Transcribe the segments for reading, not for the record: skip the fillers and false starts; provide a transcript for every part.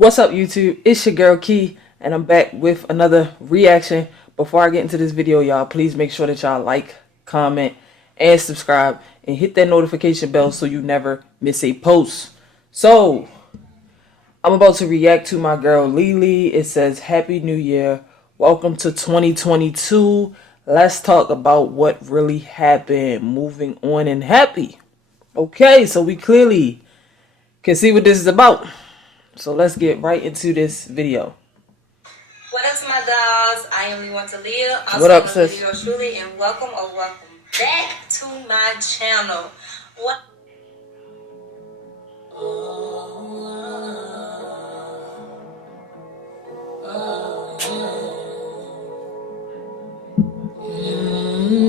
What's up, YouTube? It's your girl Key, and I'm back with another reaction. Before I get into this video, y'all, please make sure that y'all like, comment, and subscribe, and hit that notification bell so you never miss a post. So, I'm about to react to my girl leelee. It says, Happy New Year. Welcome to 2022. Let's talk about what really happened. Moving on and happy. Okay, so we clearly can see what this is about. So let's get right into this video. What up, my dolls? I am leeleee. Also What up, sis? leeleeurstrulee, and welcome back to my channel. What?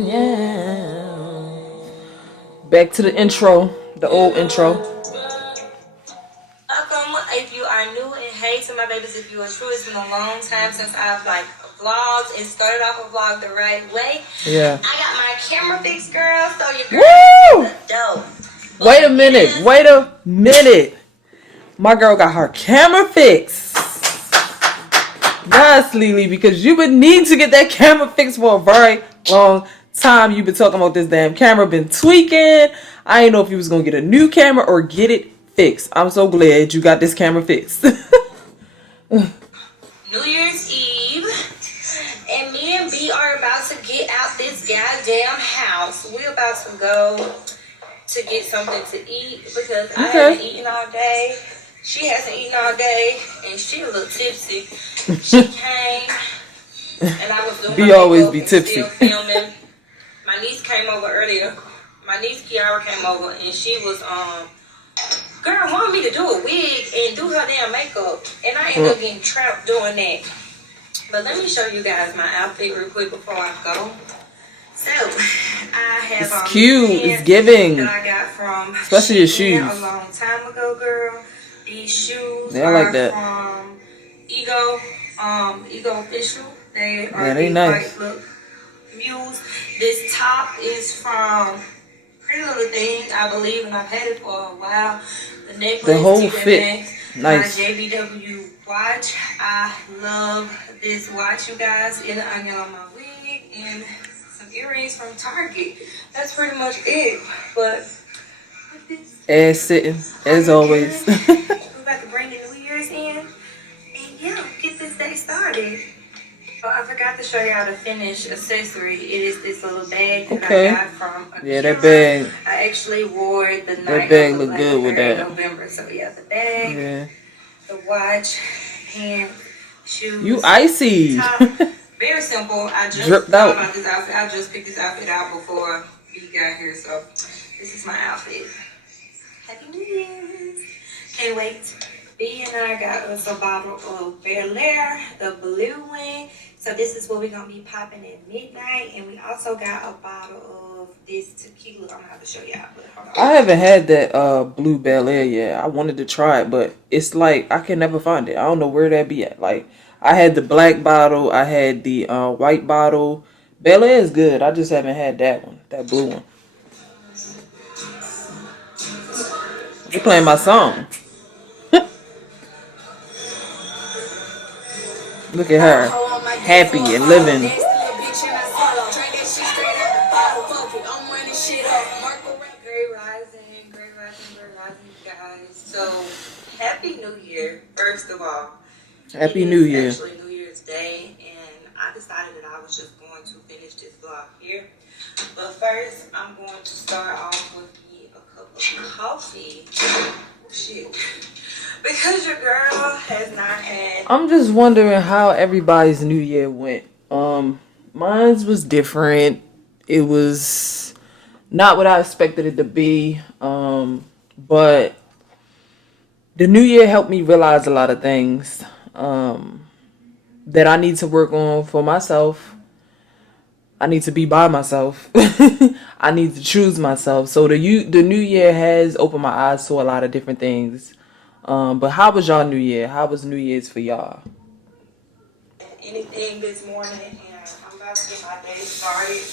Yeah. Back to the intro, the old intro. If you are new, and hey to my babies, if you are true, it's been a long time since I've vlogged and started off a vlog the right way. Yeah. I got my camera fixed, girl, so your girl is dope. Wait a minute. My girl got her camera fixed. Yes, leelee, because you would need to get that camera fixed for a very long time. You've been talking about this damn camera, been tweaking. I didn't know if you was gonna get a new camera or get it fixed. I'm so glad you got this camera fixed. New Year's Eve, and me and B are about to get out this goddamn house. We're about to go to get something to eat because I haven't eaten all day. She hasn't eaten all day, and she a little tipsy. She came, and I was doing B always be tipsy. Filming. My niece came over earlier. My niece Kiara came over, and she was girl wanted me to do a wig and do her damn makeup, and I ended up getting trapped doing that. But let me show you guys my outfit real quick before I go. So I have it's cute. It's giving. That I got from especially your shoes. A long time ago, girl. These shoes I like that. From Ego Official. They are they nice. Look mules. This top is from Pretty Little Thing, I believe, and I've had it for a while. The necklace, the whole fit, nice. My JBW watch. I love this watch, you guys. And I got on my wig and some earrings from Target. That's pretty much it. But with this, ass sitting as always. We're about to bring the New Year's in, and yeah, get this day started. Oh, I forgot to show y'all the finished accessory. It is this little bag that I got from a that bag. I actually wore it the night that bag of look good with that. November. So yeah, the bag, the watch, pants, shoes. You icy. Top. Very simple. I just dripped thought out about this outfit. I just picked this outfit out before we got here. So this is my outfit. Happy New Year's. Can't wait. B and I got us a bottle of leelee, the blue one. So this is what we're going to be popping at midnight. And we also got a bottle of this tequila. I'm going to have to show y'all. I haven't had that blue leelee yet. I wanted to try it, but it's like I can never find it. I don't know where that be at. Like, I had the black bottle. I had the white bottle. Leelee is good. I just haven't had that one. That blue one. You're playing my song. Look at her, happy and living. Very rising, guys. So, Happy New Year, first of all. Happy New Year. It's actually New Year's Day, and I decided that I was just going to finish this vlog here. But first, I'm going to start off with me a cup of coffee. Shit. Because your girl has not had. I'm just wondering how everybody's New Year went. Mine was different. It was not what I expected it to be. But the New Year helped me realize a lot of things that I need to work on for myself. I need to be by myself. I need to choose myself. So the New Year has opened my eyes to a lot of different things. But how was y'all New Year? How was New Year's for y'all? Anything this morning, and I'm about to get my day started.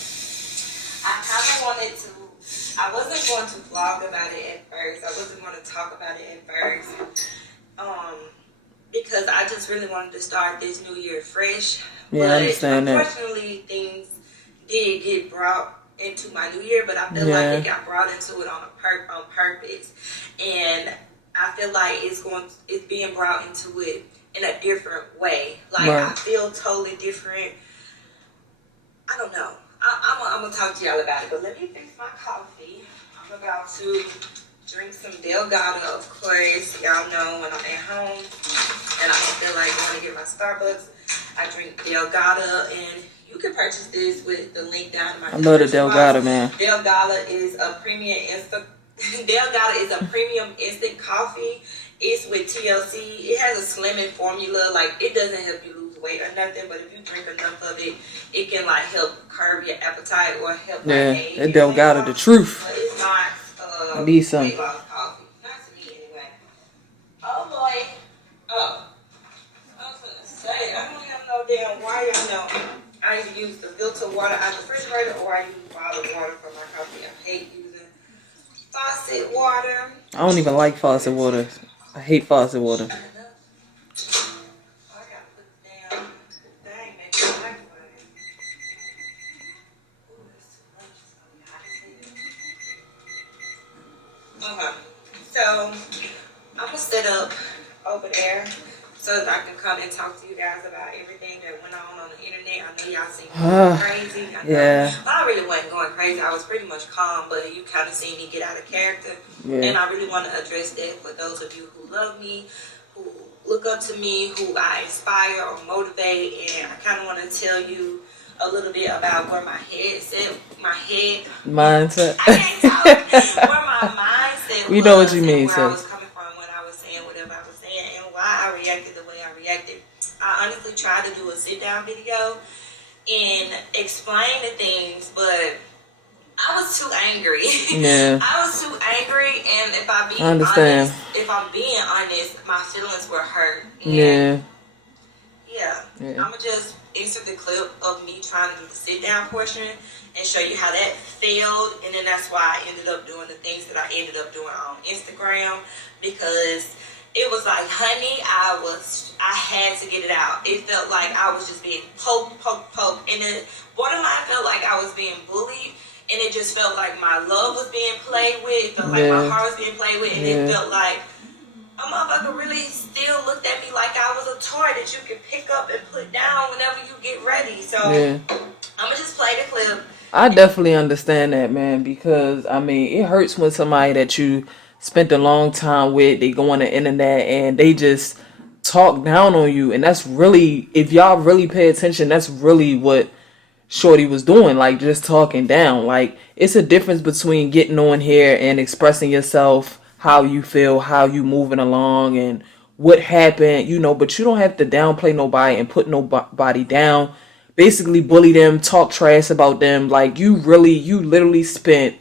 I kind of wanted to. I wasn't going to vlog about it at first. I wasn't going to talk about it at first. because I just really wanted to start this new year fresh. Yeah, but I understand that. Unfortunately, things did get brought into my new year, but I feel like it got brought into it on purpose, and I feel like it's being brought into it in a different way. Like I feel totally different. I don't know. I'm gonna talk to y'all about it, but let me fix my coffee. I'm about to drink some Delgado, of course. Y'all know when I'm at home and I don't feel like going to get my Starbucks, I drink Delgado, and you can purchase this with the link down in my description. I love the Delgado, man. Delgado is a premium instant coffee. It's with TLC. It has a slimming formula. Like, it doesn't help you lose weight or nothing, but if you drink enough of it, it can like help curb your appetite or help that Delgado the truth. But it's not I need some. weight loss coffee. Not to me anyway. Oh boy. Oh. I was gonna say, I don't have no damn wire. No. I either use the filter water out of the refrigerator or I use bottled water for my coffee. I hate using faucet water. I don't even like faucet water. I hate faucet water. I gotta put the damn thing make it microwave. Ooh, that's too much. It's gonna be hot as hell. Okay. So I'm gonna set up over there so that I can come and talk to you guys about everything that went on the internet. I know y'all seen me going crazy. Yeah. But I really wasn't going crazy. I was pretty much calm, but you kind of seen me get out of character. Yeah. And I really want to address that for those of you who love me, who look up to me, who I inspire or motivate. And I kind of want to tell you a little bit about where my head set, mindset. I can't talk. Where my mindset We know what you mean, where I was coming from when I was saying whatever I was saying and why I reacted the way I reacted. I honestly tried to do a sit-down video and explain the things, but I was too angry. Yeah. I was too angry, and if I'm being honest, my feelings were hurt. And yeah. I'm gonna just insert the clip of me trying to do the sit-down portion and show you how that failed, and then that's why I ended up doing the things that I ended up doing on Instagram, because it was like, honey, I had to get it out. It felt like I was just being poked, and the borderline felt like I was being bullied, and it just felt like my love was being played with. It felt like my heart was being played with, and it felt like a motherfucker really still looked at me like I was a toy that you can pick up and put down whenever you get ready. So I'm gonna just play the clip. I definitely understand that, man, because I mean, it hurts when somebody that you spent a long time with, they go on the internet and they just talk down on you. And that's really, if y'all really pay attention, that's really what Shorty was doing, like just talking down. Like, it's a difference between getting on here and expressing yourself, how you feel, how you moving along, and what happened, you know, but you don't have to downplay nobody and put nobody down, basically bully them, talk trash about them. Like, you literally spent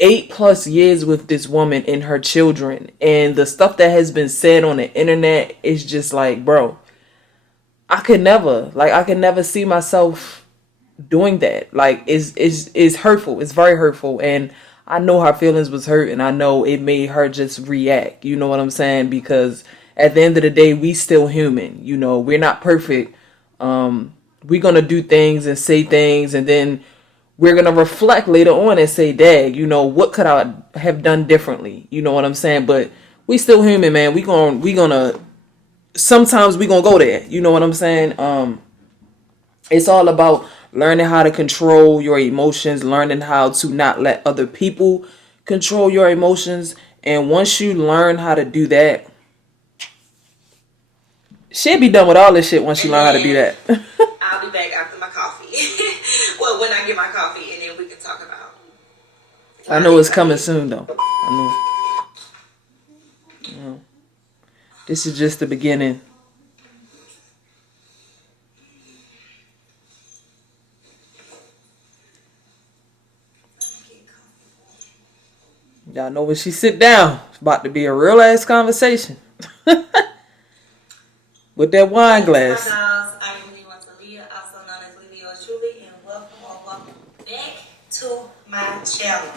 8+ years with this woman and her children, and the stuff that has been said on the internet is just like, bro, I could never see myself doing that. Like, it's hurtful. It's very hurtful, and I know her feelings was hurt, and I know it made her just react. You know what I'm saying? Because at the end of the day, we still human. You know, we're not perfect. We're gonna do things and say things, and then we're gonna reflect later on and say, "Dang, you know, what could I have done differently?" You know what I'm saying? But we still human, man. We gonna sometimes we gonna go there. You know what I'm saying? It's all about learning how to control your emotions, learning how to not let other people control your emotions. And once you learn how to do that, she'll be done with all this shit once you learn how to do that. I'll be back after my coffee. Well, when I get my coffee, and then we can talk about. I know it's coming soon, though. I know. You know, this is just the beginning. Y'all know when she sit down, it's about to be a real ass conversation. With that wine glass. I am leelee, also known as leeleeurstrulee, and welcome back to my channel.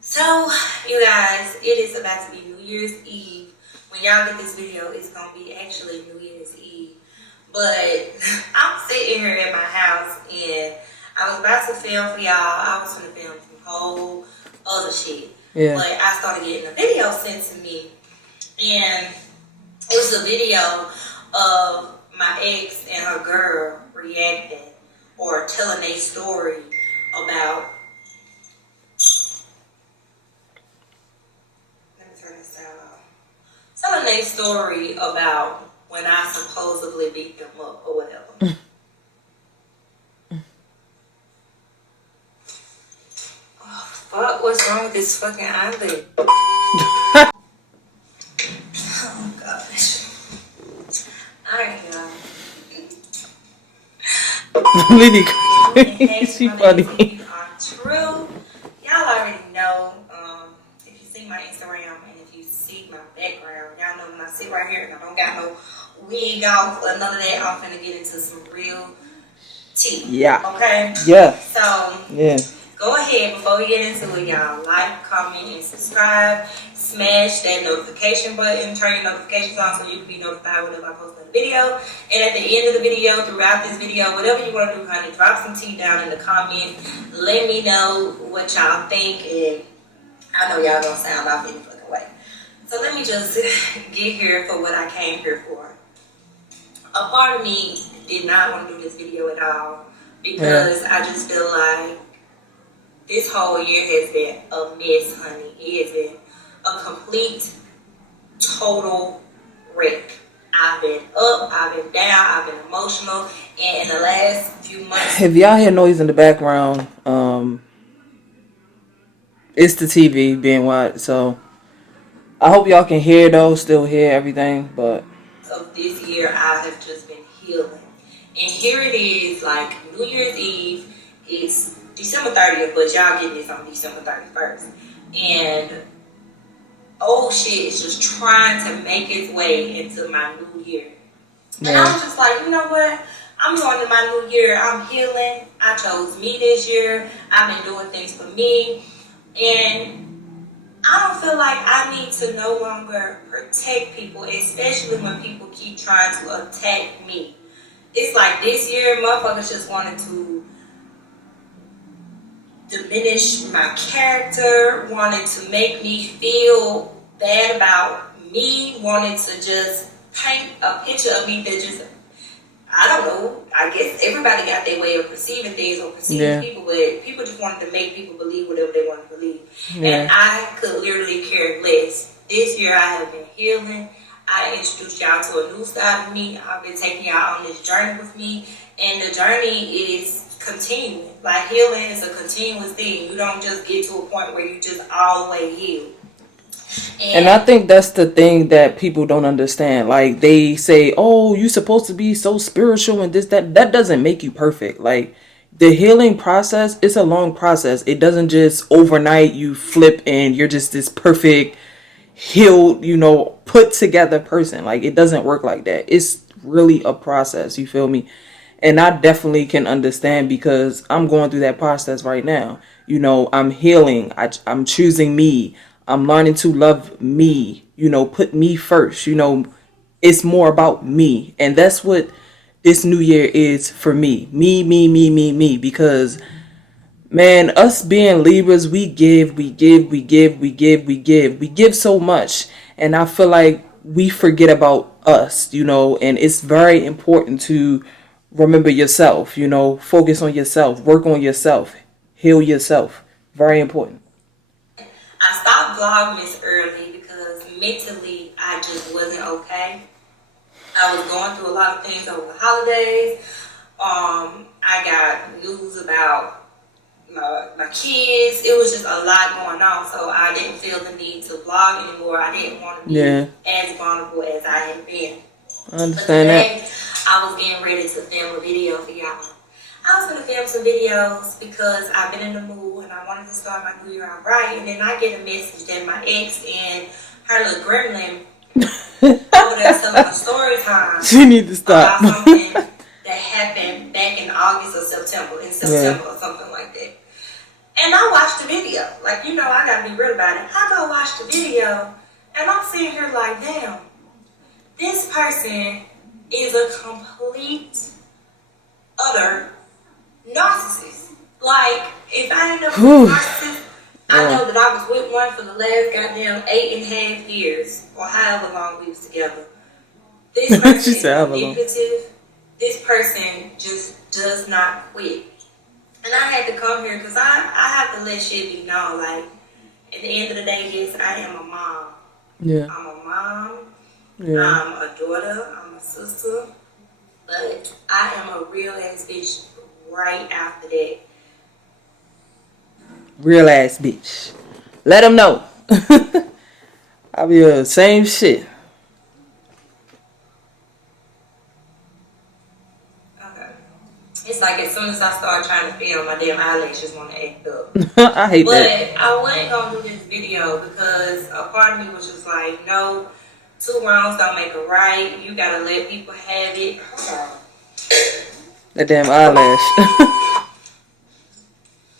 So, you guys, it is about to be New Year's Eve when y'all get this video, it's gonna be actually New Year's Eve. But I'm sitting here at my house and I was about to film for y'all. I was gonna film some whole other shit. Yeah. But I started getting a video sent to me, and it was a video of my ex and her girl reacting or telling a story about. Let me turn this down. Telling a story about when I supposedly beat them up or whatever. Oh, fuck, what's wrong with this fucking eyelid? Oh, gosh. Alright, y'all. leelee, she funny. True. Y'all already know. If you see my Instagram and if you see my background, y'all know when I sit right here and I don't got no wig off or none of that, I'm finna get into some real tea. Yeah. Okay? Yeah. So, yeah. Go ahead, before we get into it, y'all, like, comment, and subscribe. Smash that notification button. Turn your notifications on so you can be notified whenever I post another video. And at the end of the video, throughout this video, whatever you want to do, honey, drop some tea down in the comments. Let me know what y'all think. And I know y'all gonna sound off any fucking way. So let me just get here for what I came here for. A part of me did not want to do this video at all because I just feel like this whole year has been a mess, honey. It has been a complete, total wreck. I've been up, I've been down, I've been emotional, and in the last few months... If y'all hear noise in the background, it's the TV being watched, so I hope y'all can hear though, still hear everything, but... Of this year, I have just been healing. And here it is, like, New Year's Eve, it's December 30th, but y'all getting this on December 31st. And old shit is just trying to make its way into my new year. And I was just like, you know what? I'm going to my new year. I'm healing. I chose me this year. I've been doing things for me. And I don't feel like I need to no longer protect people, especially when people keep trying to attack me. It's like this year, motherfuckers just wanted to diminish my character, wanted to make me feel bad about me, wanted to just paint a picture of me that just, I don't know, I guess everybody got their way of perceiving things or perceiving people, but people just wanted to make people believe whatever they wanted to believe. And I could literally care less. This year I have been healing. I introduced y'all to a new side of me. I've been taking y'all on this journey with me, and the journey is continuing. Like, healing is a continuous thing. You don't just get to a point where you just all the way healed. And I think that's the thing that people don't understand. Like, they say, oh, you're supposed to be so spiritual and this, that. That doesn't make you perfect. Like, the healing process, it's a long process. It doesn't just overnight you flip and you're just this perfect, healed, you know, put together person. Like, it doesn't work like that. It's really a process. You feel me? And I definitely can understand because I'm going through that process right now. You know, I'm healing. I'm choosing me. I'm learning to love me, you know, put me first. You know, it's more about me. And that's what this new year is for me. Me. Because, man, us being Libras, we give so much. And I feel like we forget about us, you know, and it's very important to remember yourself, you know, focus on yourself, work on yourself, heal yourself. Very important. I stopped vlogmas early because mentally I just wasn't okay. I was going through a lot of things over the holidays. I got news about my kids. It was just a lot going on, so I didn't feel the need to vlog anymore. I didn't want to be as vulnerable as I had been. I understand that. I was getting ready to film a video for y'all. I was going to film some videos because I've been in the mood and I wanted to start my new year out right. And then I get a message that my ex and her little gremlin over there telling a story time. She need to stop. About something that happened back in August or September, or something like that. And I watched the video. Like, you know, I got to be real about it. I go watch the video And I'm sitting here like, damn, this person is a complete, utter narcissist. Like, if I ain't never been a narcissist, I know that I was with one for the last goddamn 8.5 years, or however long we was together. This person is manipulative. This person just does not quit. And I had to come here because I have to let shit be known. Like, at the end of the day, yes, I am a mom. Yeah. I'm a mom. Yeah. I'm a daughter. I'm a sister. But I am a real ass bitch right after that. Real ass bitch. Let them know. I be same shit. Okay. It's like as soon as I start trying to film, my damn eyelashes want to act up. I hate that. But I wasn't going to do this video because a part of me was just like, no, 2 wrongs don't make a right. You got to let people have it. Hold on. That damn eyelash.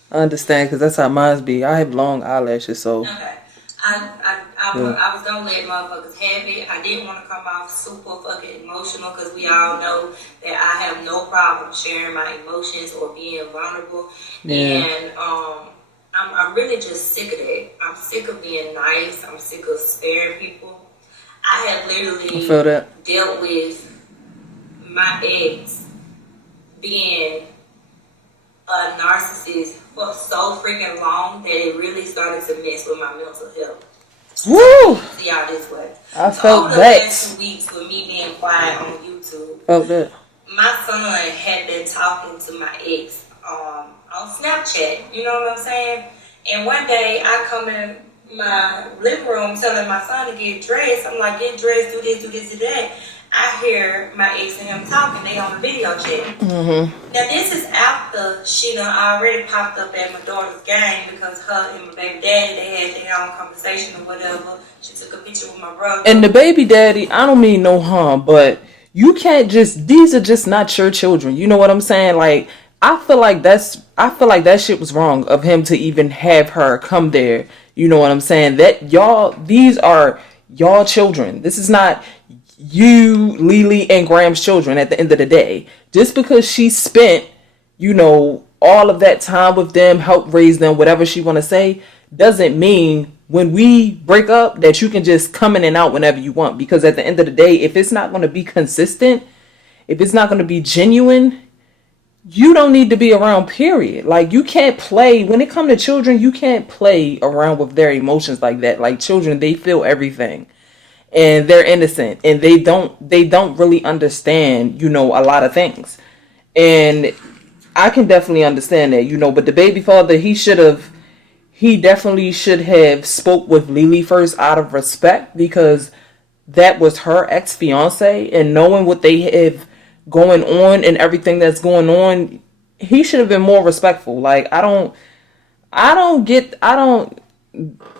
I understand, because that's how mine be. I have long eyelashes, so. Okay. I was going to let motherfuckers have it. I didn't want to come off super fucking emotional because we all know that I have no problem sharing my emotions or being vulnerable. Yeah. And I'm really just sick of that. I'm sick of being nice. I'm sick of sparing people. I have literally dealt with my ex being a narcissist for so freaking long that it really started to mess with my mental health. Woo! See y'all this way. I felt over the that. last 2 weeks with me being quiet on YouTube, Felt that. my son had been talking to my ex on Snapchat. You know what I'm saying? And one day I come in my living room telling my son to get dressed. I'm like, get dressed, do this, do that. I hear my ex and him talking. They on the video chat. Mm-hmm. Now this is after she done already popped up at my daughter's game because her and my baby daddy, they had their own conversation or whatever. She took a picture with my brother. And the baby daddy, I don't mean no harm, but you can't just, these are just not your children. You know what I'm saying? Like, I feel like that shit was wrong of him to even have her come there. You know what I'm saying? That these are y'all children. This is not you, Leelee, and Gramz children at the end of the day. Just because she spent, all of that time with them, helped raise them, whatever she want to say, doesn't mean when we break up that you can just come in and out whenever you want. Because at the end of the day, if it's not going to be consistent, if it's not going to be genuine, you don't need to be around, period. Like, you can't play, when it comes to children, you can't play around with their emotions like that. Like, children, they feel everything. And they're innocent. And they don't really understand, a lot of things. And I can definitely understand that, but the baby father, he definitely should have spoke with Leelee first out of respect, because that was her ex-fiance, and knowing what they have going on and everything that's going on, he should have been more respectful. Like,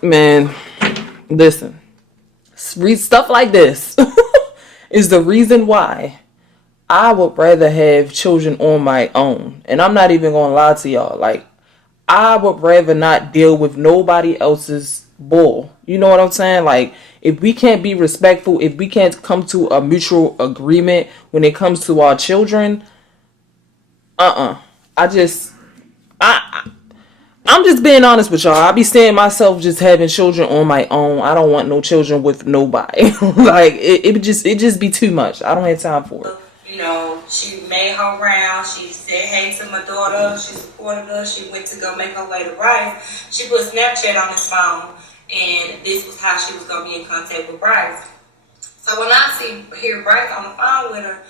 man, listen, stuff like this is the reason why I would rather have children on my own. And I'm not even gonna lie to y'all, like, I would rather not deal with nobody else's bull. You know what I'm saying? Like, if we can't be respectful, if we can't come to a mutual agreement when it comes to our children, I'm just being honest with y'all. I be seeing myself just having children on my own. I don't want no children with nobody. Like, it just be too much. I don't have time for it. She made her round. She said hey to my daughter. She supported her. She went to go make her way to Bryce. She put Snapchat on his phone, and this was how she was going to be in contact with Bryce. So when I hear Bryce on the phone with her,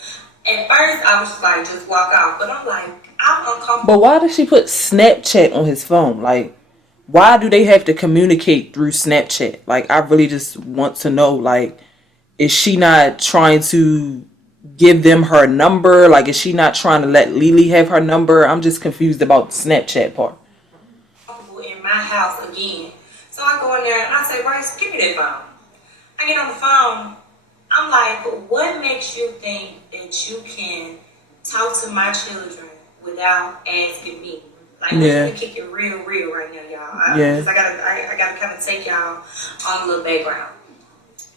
at first I was just like, just walk off. But I'm like, I'm uncomfortable. But why did she put Snapchat on his phone? Like, why do they have to communicate through Snapchat? Like, I really just want to know, like, is she not trying to give them her number? Like, is she not trying to let Leelee have her number? I'm just confused about the Snapchat part. In my house again. So I go in there and I say, Bryce, give me that phone. I get on the phone. I'm like, what makes you think that you can talk to my children without asking me? Like, I'm gonna kick it real right now, y'all. Because I gotta kind of take y'all on a little background.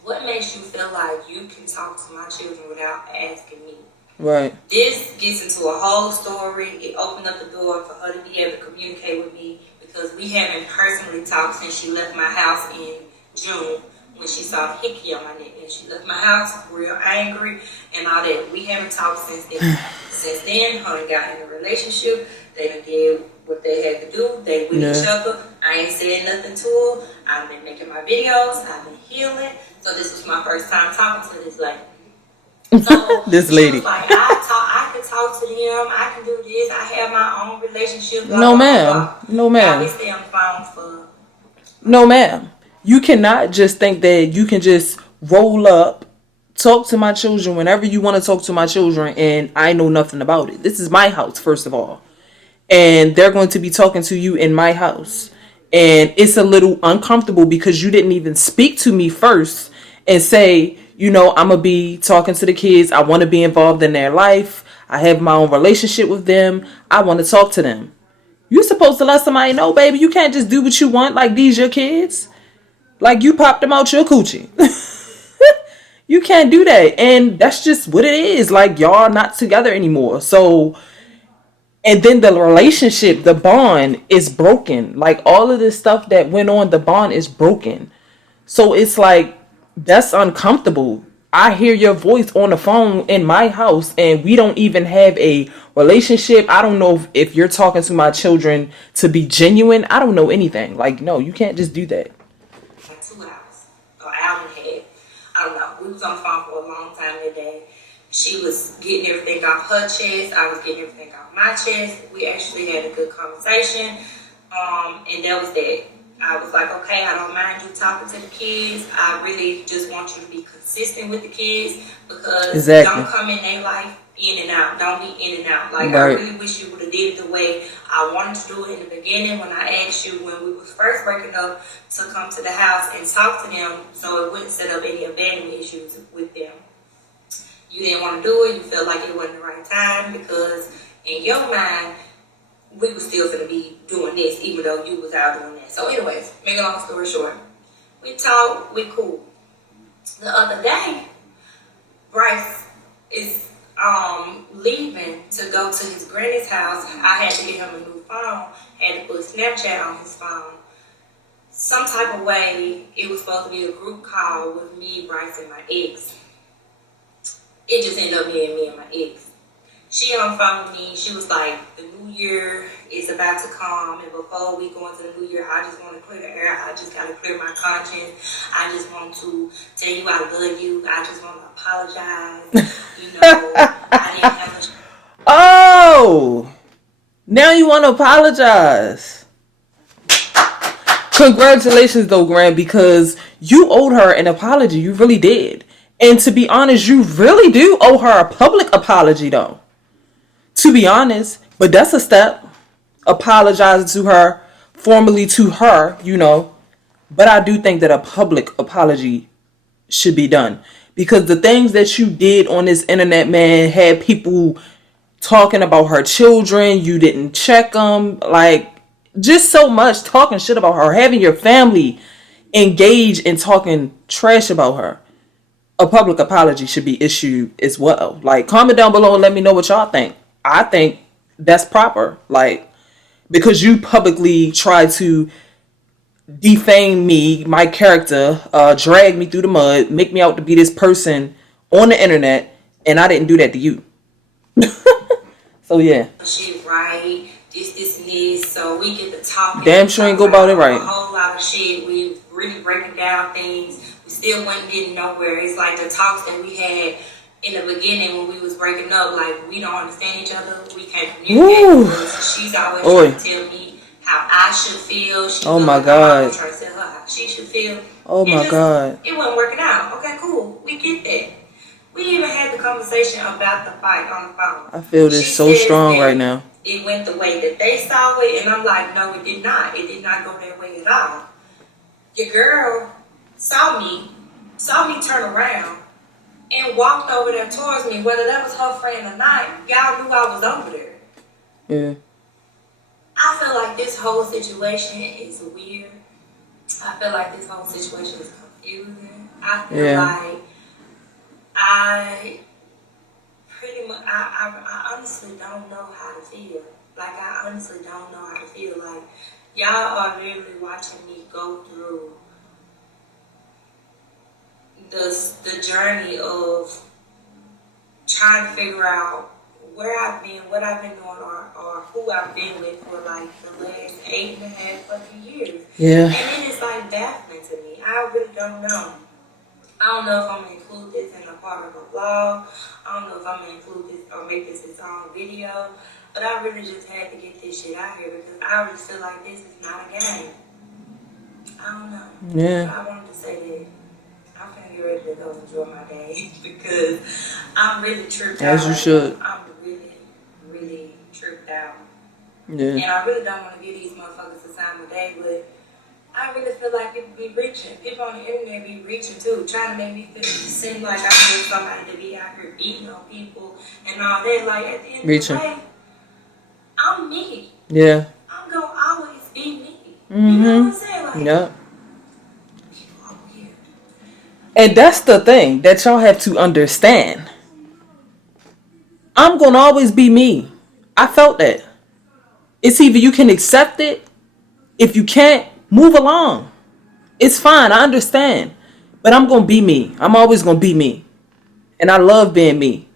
What makes you feel like you can talk to my children without asking me? Right. This gets into a whole story. It opened up the door for her to be able to communicate with me because we haven't personally talked since she left my house in June when she saw the hickey on my neck. And she left my house real angry and all that. We haven't talked since then. Since then, her and got in a relationship. They done did what they had to do. They with each other. I ain't said nothing to her. I've been making my videos. I've been healing. So this was my first time talking to this lady. So this lady. She was like, I could talk to them. I can do this. I have my own relationship. Blah, No, blah, ma'am. blah. No, ma'am. We stay on the phone for. No, ma'am. You cannot just think that you can just roll up, talk to my children whenever you want to talk to my children, and I know nothing about it. This is my house, first of all. And they're going to be talking to you in my house. And it's a little uncomfortable because you didn't even speak to me first and say, you know, I'm going to be talking to the kids. I want to be involved in their life. I have my own relationship with them. I want to talk to them. You're supposed to let somebody know, baby. You can't just do what you want like these your kids. Like you popped them out your coochie. You can't do that. And that's just what it is. Like y'all not together anymore. So, and then the relationship, the bond is broken. Like all of this stuff that went on, the bond is broken. So it's like, that's uncomfortable. I hear your voice on the phone in my house and we don't even have a relationship. I don't know if you're talking to my children to be genuine. I don't know anything. Like, no, you can't just do that. 2 hours or hour and a half. I don't know. We was on the phone for a long time that day. She was getting everything off her chest. I was getting everything off my chest. We actually had a good conversation. And that was that. I was like, okay, I don't mind you talking to the kids. I really just want you to be consistent with the kids because don't come in their life in and out. Don't be in and out. Like, I really wish you would have did it the way I wanted to do it in the beginning when I asked you when we was first breaking up to come to the house and talk to them so it wouldn't set up any abandonment issues with them. You didn't want to do it. You felt like it wasn't the right time because in your mind, we were still going to be doing this even though you was out doing that. So anyways, make a long story short, we talked, we cool. The other day, Bryce is leaving to go to his granny's house. I had to get him a new phone, had to put Snapchat on his phone. Some type of way, it was supposed to be a group call with me, Bryce, and my ex. It just ended up being me and my ex. She on the phone with me. She was like, the new year is about to come, and before we go into the new year, I just want to clear the air. I just got to clear my conscience. I just want to tell you I love you. I just want to apologize. You know, I didn't have a... Oh, now you want to apologize. Congratulations, though, Graham, because you owed her an apology. You really did. And to be honest, you really do owe her a public apology, though. To be honest, but that's a step. Apologizing to her, formally to her, you know. But I do think that a public apology should be done. Because the things that you did on this internet, man, had people talking about her children. You didn't check them. Like, just so much talking shit about her. Having your family engage in talking trash about her. A public apology should be issued as well. Like, comment down below and let me know what y'all think. I think that's proper. Like, because you publicly tried to defame me, my character, drag me through the mud, make me out to be this person on the internet, and I didn't do that to you. So, yeah. Shit right, this, and this. So we get to talking. Damn sure ain't go about it right. A whole lot of shit. We really breaking down things. We still wasn't getting nowhere. It's like the talks that we had in the beginning when we was breaking up, like, we don't understand each other. We can't communicate because she's always trying to tell me how I should feel. She oh my God. Trying to tell her how she should feel. Oh my God. It wasn't working out. Okay, cool. We get that. We even had the conversation about the fight on the phone. I feel this so strong right now. It went the way that they saw it, and I'm like, no, it did not. It did not go that way at all. Your girl saw me turn around and walked over there towards me, whether that was her friend or not. Y'all knew I was over there. Yeah. I feel like this whole situation is weird. I feel like this whole situation is confusing. I feel like I pretty much, I honestly don't know how to feel. Like, I honestly don't know how to feel. Like, y'all are literally watching me go through the journey of trying to figure out where I've been, what I've been doing, or who I've been with for like the last 8.5 fucking years. Yeah. And it is like baffling to me. I really don't know. I don't know if I'm gonna include this in a part of a vlog. I don't know if I'm gonna include this or make this its own video. But I really just had to get this shit out here because I really feel like this is not a game. I don't know. Yeah. But I wanted to say that I'm gonna get ready to go enjoy my day because I'm really tripped out. As you should. I'm really, really tripped out. Yeah. And I really don't want to give these motherfuckers the time of day, but I really feel like people be reaching. People on the internet be reaching too, trying to make me seem like I'm just somebody to be out here beating on people and all that. Like, at the end of the day, I'm me. Yeah. I'm gonna always be me. You know what I'm saying? Like, yeah. people are weird. And that's the thing that y'all have to understand. I'm gonna always be me. I felt that. It's either you can accept it. If you can't, move along. It's fine. I understand. But I'm going to be me. I'm always going to be me. And I love being me.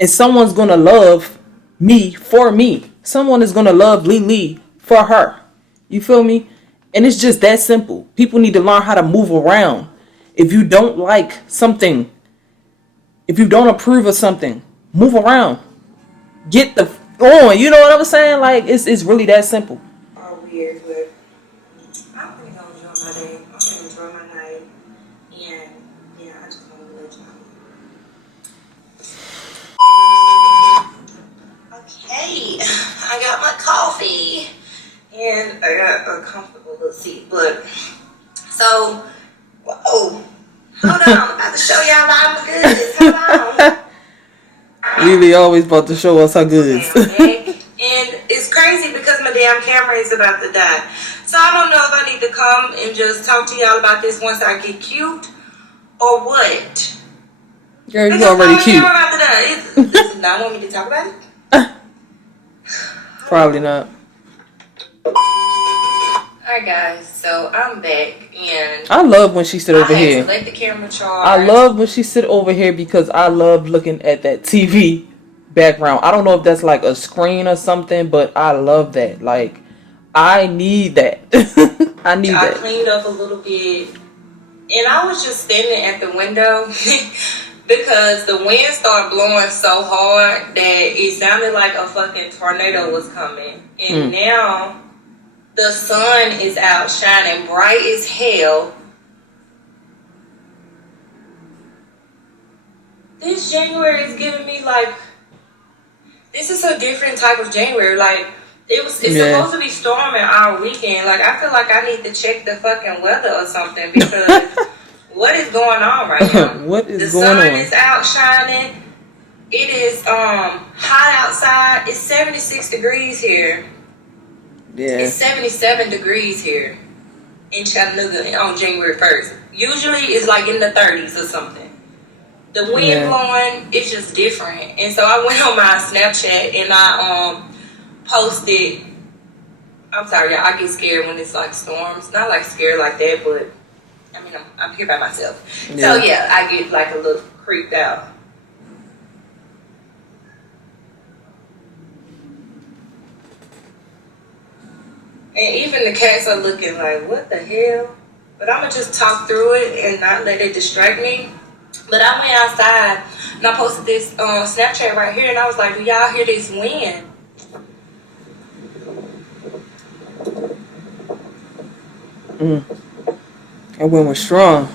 And someone's going to love me for me. Someone is going to love leelee for her. You feel me? And it's just that simple. People need to learn how to move around. If you don't like something, if you don't approve of something, move around. Get the on. You know what I'm saying? Like, it's really that simple. Weird, but I'm gonna go enjoy my day. I'm gonna enjoy my night, and yeah, I just want to let y'all know. Okay, I got my coffee, and I got a comfortable little seat. But so, whoa, hold on, I'm about to show y'all my goodness. Hold on. leelee always about to show us her goods. Okay. And it's crazy because my damn camera is about to die. So I don't know if I need to come and just talk to y'all about this once I get cute or what. Girl, you already cute. About to die. Does it not want me to talk about it? Probably not. Alright guys, so I'm back and I love when she sit over here. Let the camera charge. I love when she sit over here because I love looking at that TV background. I don't know if that's like a screen or something, but I love that. Like, I need that. I need that. I cleaned up a little bit, and I was just standing at the window because the wind started blowing so hard that it sounded like a fucking tornado was coming. And now the sun is out shining bright as hell. This January is giving me like, this is a different type of January. Like, it's supposed to be storming all weekend. Like, I feel like I need to check the fucking weather or something because what is going on right now? What is going on? The sun is out shining. It is hot outside. It's 76 degrees here. Yeah. It's 77 degrees here in Chattanooga on January 1st. Usually it's like in the 30s or something. The wind blowing, it's just different. And so I went on my Snapchat and I posted, I'm sorry, y'all, I get scared when it's like storms. Not like scared like that, but I mean, I'm here by myself. Yeah. So yeah, I get like a little creeped out. And even the cats are looking like, what the hell? But I'm going to just talk through it and not let it distract me. But I went outside and I posted this Snapchat right here and I was like, do y'all hear this wind? That wind was strong.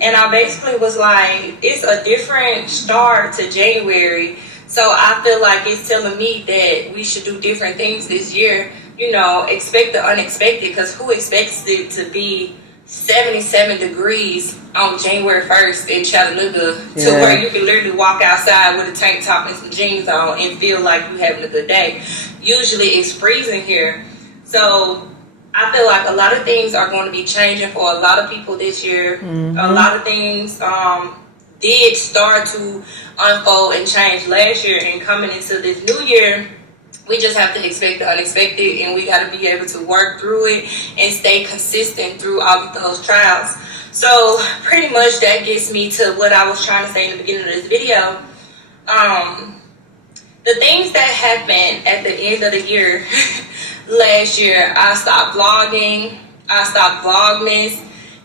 And I basically was like, it's a different start to January. So I feel like it's telling me that we should do different things this year. You know, expect the unexpected, because who expects it to be 77 degrees on January 1st in Chattanooga to where you can literally walk outside with a tank top and some jeans on and feel like you're having a good day. Usually it's freezing here. So I feel like a lot of things are going to be changing for a lot of people this year. A lot of things did start to unfold and change last year, and coming into this new year, we just have to expect the unexpected, and we got to be able to work through it and stay consistent through all of those trials. So pretty much that gets me to what I was trying to say in the beginning of this video. The things that happened at the end of the year last year, I stopped vlogging, I stopped vlogmas,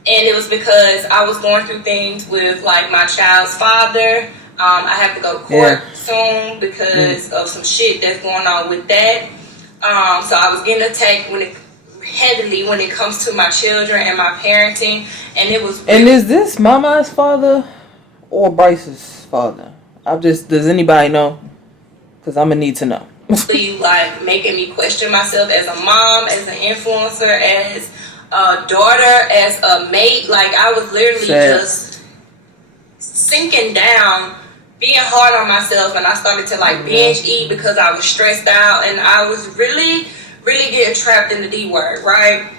and it was because I was going through things with like my child's father. I have to go to court soon because of some shit that's going on with that. So I was getting attacked heavily when it comes to my children and my parenting, and it was. And is this Mama's father or Bryce's father? Does anybody know? Because I'm gonna need to know. Like making me question myself as a mom, as an influencer, as a daughter, as a mate. Like I was literally just sinking down, being hard on myself, and I started to like binge eat because I was stressed out, and I was really getting trapped in the D word, right?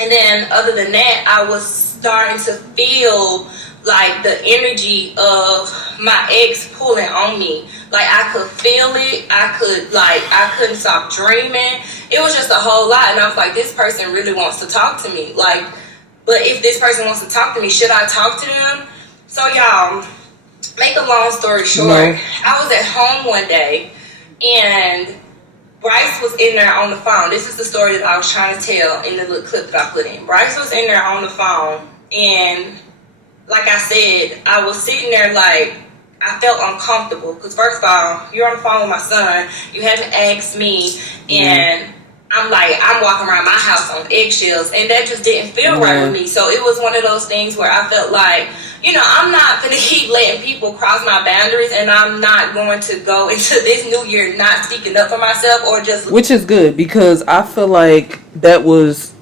And then other than that, I was starting to feel like the energy of my ex pulling on me. Like I could feel it. I couldn't stop dreaming. It was just a whole lot. And I was like, this person really wants to talk to me. Like, but if this person wants to talk to me, should I talk to them? So y'all, make a long story short, I was at home one day and Bryce was in there on the phone. This is the story that I was trying to tell in the little clip that I put in. Bryce was in there on the phone, and like I said, I was sitting there like, I felt uncomfortable because first of all, you're on the phone with my son, you haven't asked me, and I'm walking around my house on eggshells, and that just didn't feel right with me. So it was one of those things where I felt like, you know, I'm not going to keep letting people cross my boundaries, and I'm not going to go into this new year not speaking up for myself or just... Which is good, because I feel like that was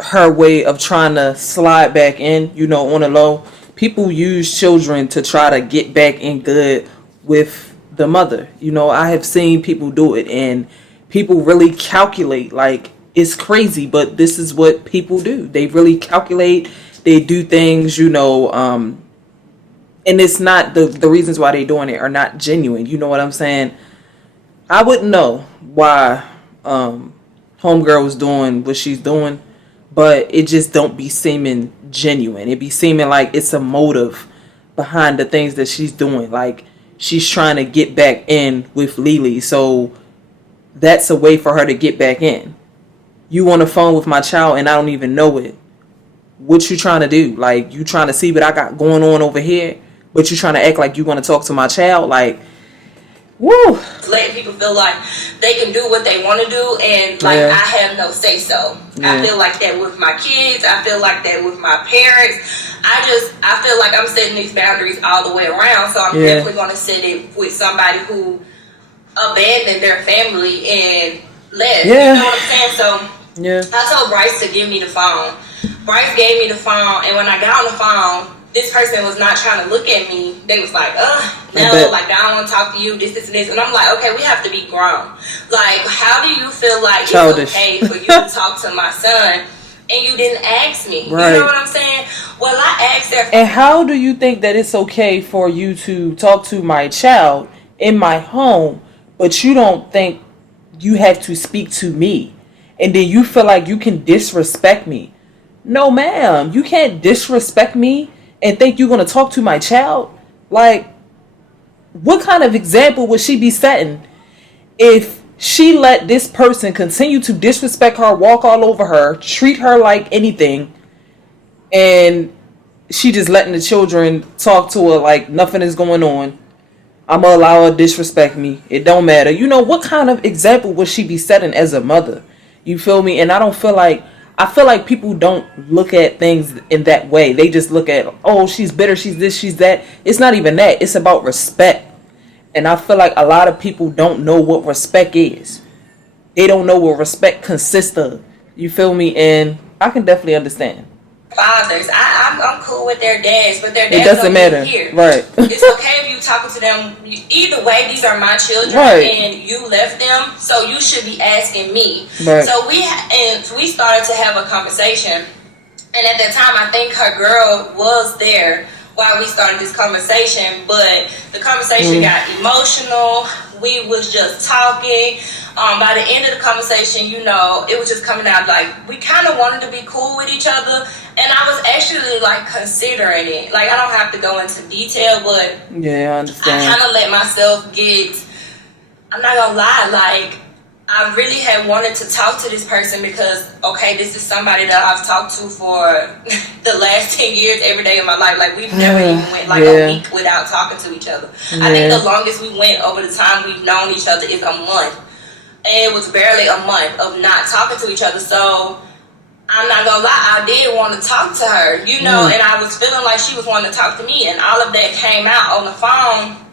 her way of trying to slide back in, you know, on the low. People use children to try to get back in good with the mother. You know, I have seen people do it, and people really calculate. Like, it's crazy, but this is what people do. They really calculate. They do things, you know, and it's not the reasons why they're doing it are not genuine. You know what I'm saying? I wouldn't know why homegirl was doing what she's doing, but it just don't be seeming genuine. It be seeming like it's a motive behind the things that she's doing. Like she's trying to get back in with Leelee, so that's a way for her to get back in. You on the phone with my child and I don't even know it. What you trying to do? Like, you trying to see what I got going on over here, but you trying to act like you want to talk to my child? Like, woo! Letting people feel like they can do what they want to do, and like I have no say so. I feel like that with my kids. I feel like that with my parents. I feel like I'm setting these boundaries all the way around. So I'm definitely going to set it with somebody who abandoned their family and left. You know what I'm saying? So I told Bryce to give me the phone. Bryce gave me the phone, and when I got on the phone, this person was not trying to look at me. They was like, no, like, I don't want to talk to you, this, and this. And I'm like, okay, we have to be grown. Like, how do you feel like it's okay for you to talk to my son and you didn't ask me? Right. You know what I'm saying? Well, I asked her. And how do you think that it's okay for you to talk to my child in my home, but you don't think you have to speak to me? And then you feel like you can disrespect me. No, ma'am. You can't disrespect me and think you're going to talk to my child. Like, what kind of example would she be setting if she let this person continue to disrespect her, walk all over her, treat her like anything, and she just letting the children talk to her like nothing is going on? I'm going to allow her to disrespect me. It don't matter. You know, what kind of example would she be setting as a mother? You feel me? And I feel like people don't look at things in that way. They just look at, oh, she's bitter, she's this, she's that. It's not even that. It's about respect. And I feel like a lot of people don't know what respect is. They don't know what respect consists of. You feel me? And I can definitely understand. Fathers, I'm cool with their dads, but their dads it doesn't matter. Here. Right. It's okay if you talking to them. Either way, these are my children, right. And you left them, so you should be asking me. Right. So we started to have a conversation, and at that time, I think her girl was there while we started this conversation, but the conversation got emotional. We was just talking. By the end of the conversation, you know, it was just coming out like we kind of wanted to be cool with each other, and I was actually like considering it. Like, I don't have to go into detail, but yeah, I understand. I kind of let myself get. I'm not gonna lie, like I really had wanted to talk to this person because, okay, this is somebody that I've talked to for the last 10 years every day of my life. Like, we've never even went like a week without talking to each other. I think the longest we went over the time we've known each other is a month. And it was barely a month of not talking to each other. So I'm not gonna lie, I did want to talk to her, you know, and I was feeling like she was wanting to talk to me, and all of that came out on the phone.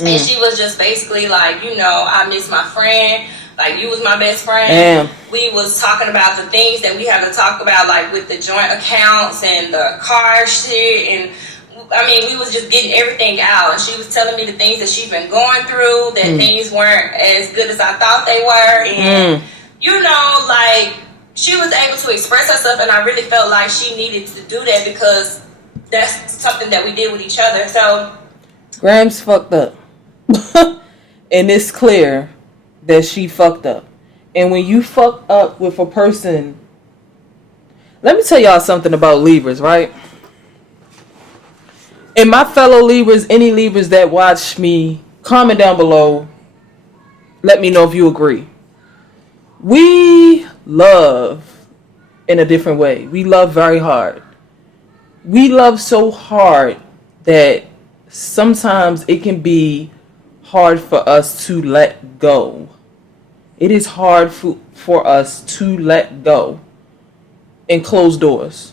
And she was just basically like, you know, I miss my friend. Like, you was my best friend. Damn. We was talking about the things that we have to talk about, like with the joint accounts and the car shit. And I mean, we was just getting everything out. And she was telling me the things that she's been going through, that things weren't as good as I thought they were. And, you know, like, she was able to express herself. And I really felt like she needed to do that because that's something that we did with each other. So Gramz fucked up. And it's clear that she fucked up. And when you fuck up with a person, let me tell y'all something about Libras, right? And my fellow Libras, any Libras that watch me, comment down below. Let me know if you agree. We love in a different way. We love very hard. We love so hard that sometimes it can be hard for us to let go. It is hard for us to let go and close doors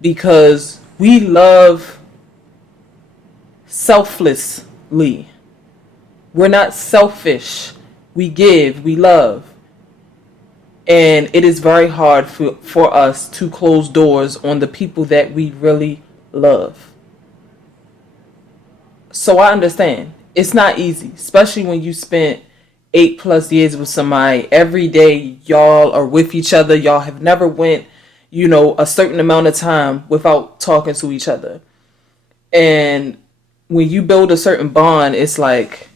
because we love selflessly. We're not selfish. We give, we love. And it is very hard for us to close doors on the people that we really love. So I understand. It's not easy, especially when you spent 8+ years with somebody. Every day y'all are with each other. Y'all have never went, you know, a certain amount of time without talking to each other. And when you build a certain bond, it's like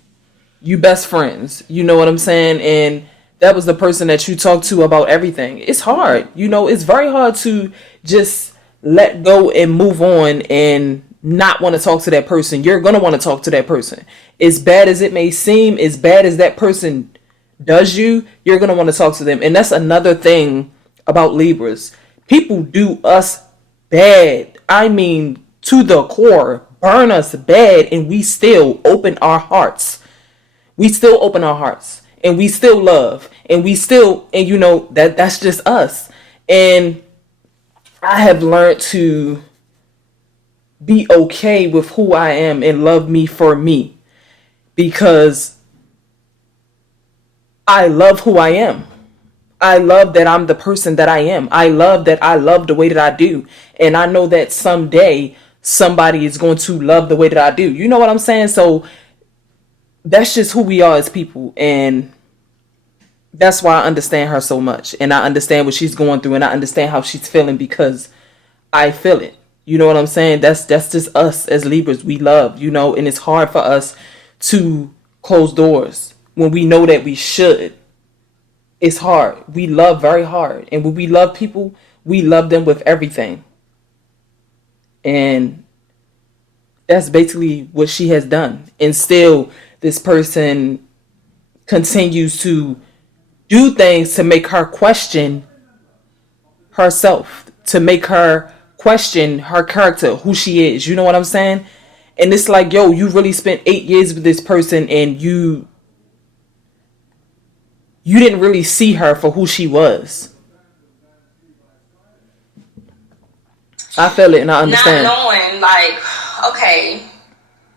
you best friends. You know what I'm saying? And that was the person that you talk to about everything. It's hard. You know, it's very hard to just let go and move on and not want to talk to that person. You're going to want to talk to that person. As bad as it may seem, as bad as that person does you, you're going to want to talk to them. And that's another thing about Libras. People do us bad. I mean, to the core, burn us bad, and we still open our hearts. We still open our hearts, and we still love, and we still, and you know, that's just us. And I have learned to be okay with who I am and love me for me, because I love who I am. I love that I'm the person that I am. I love that I love the way that I do. And I know that someday somebody is going to love the way that I do. You know what I'm saying? So that's just who we are as people. And that's why I understand her so much. And I understand what she's going through. And I understand how she's feeling because I feel it. You know what I'm saying? That's just us as Libras. We love, you know, and it's hard for us to close doors when we know that we should. It's hard. We love very hard. And when we love people, we love them with everything. And that's basically what she has done. And still, this person continues to do things to make her question herself, to make her question her character, who she is. You know what I'm saying? And it's like, yo, you really spent 8 years with this person and you didn't really see her for who she was. I feel it and I understand. Not knowing, like, okay,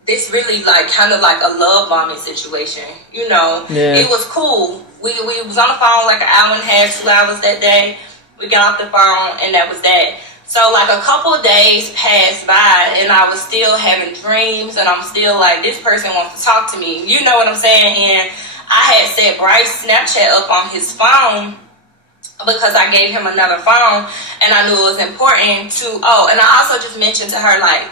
this really like kind of like a love bombing situation. You know, It was cool. We was on the phone like an hour and a half, 2 hours that day. We got off the phone and that was that. So like a couple of days passed by and I was still having dreams and I'm still like, this person wants to talk to me. You know what I'm saying? And I had set Bryce Snapchat up on his phone because I gave him another phone and I knew it was important to, and I also just mentioned to her like,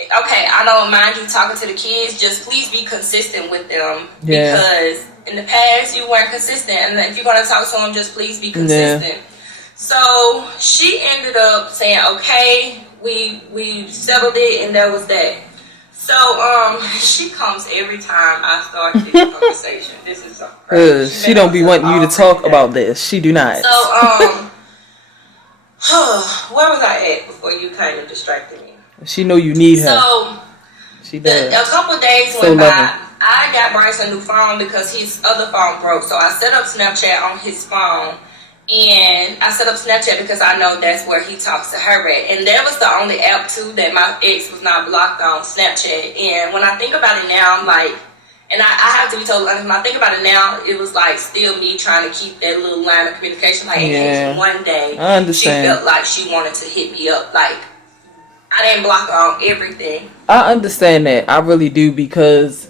okay, I don't mind you talking to the kids, just please be consistent with them. Yeah. Because in the past you weren't consistent, and if you're going to talk to them, just please be consistent. Yeah. So she ended up saying, okay, we settled it, and that was that. So she comes every time I start this conversation. This is so crazy. She don't be wanting you to talk about this. She do not. So where was I at before you kind of distracted me? She know you need her. So she does. A couple of days went by. I got Bryce a new phone because his other phone broke. So I set up Snapchat on his phone. And I set up Snapchat because I know that's where he talks to her at. And that was the only app, too, that my ex was not blocked on, Snapchat. And when I think about it now, I'm like, and I have to be totally honest, when I think about it now, it was like still me trying to keep that little line of communication. Like, in case one day I understand. She felt like she wanted to hit me up. Like, I didn't block her on everything. I understand that. I really do, because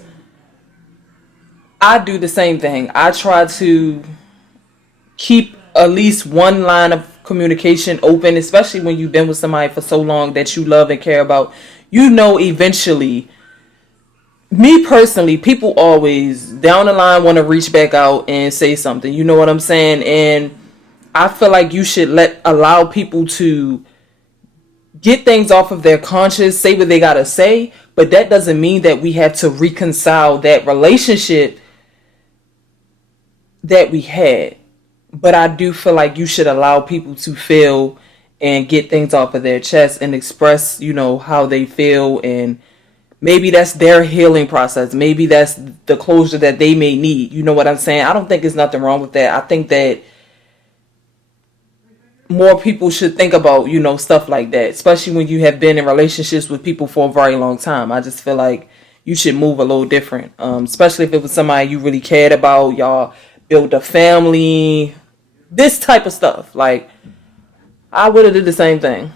I do the same thing. I try to keep at least one line of communication open, especially when you've been with somebody for so long that you love and care about. You know, eventually, me personally, people always down the line want to reach back out and say something. You know what I'm saying? And I feel like you should allow people to get things off of their conscience, say what they gotta say, but that doesn't mean that we have to reconcile that relationship that we had. But I do feel like you should allow people to feel and get things off of their chest and express, you know, how they feel. And maybe that's their healing process. Maybe that's the closure that they may need. You know what I'm saying? I don't think there's nothing wrong with that. I think that more people should think about, you know, stuff like that, especially when you have been in relationships with people for a very long time. I just feel like you should move a little different, especially if it was somebody you really cared about. Y'all build a family, this type of stuff. Like, I would have did the same thing,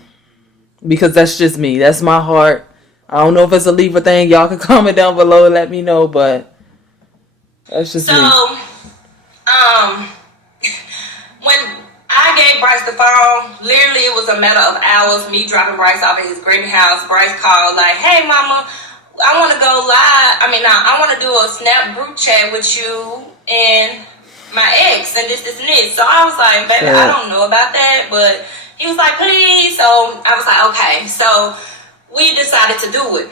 because that's just me. That's my heart. I don't know if it's a Libra thing. Y'all can comment down below and let me know, but that's just me. So, when I gave Bryce the phone, literally it was a matter of hours, me dropping Bryce off at his granny house. Bryce called like, hey mama, I want to go live. I want to do a Snap group chat with you and my ex and this and this. So I was like, baby, I don't know about that, but he was like, please. So I was like, okay. So we decided to do it.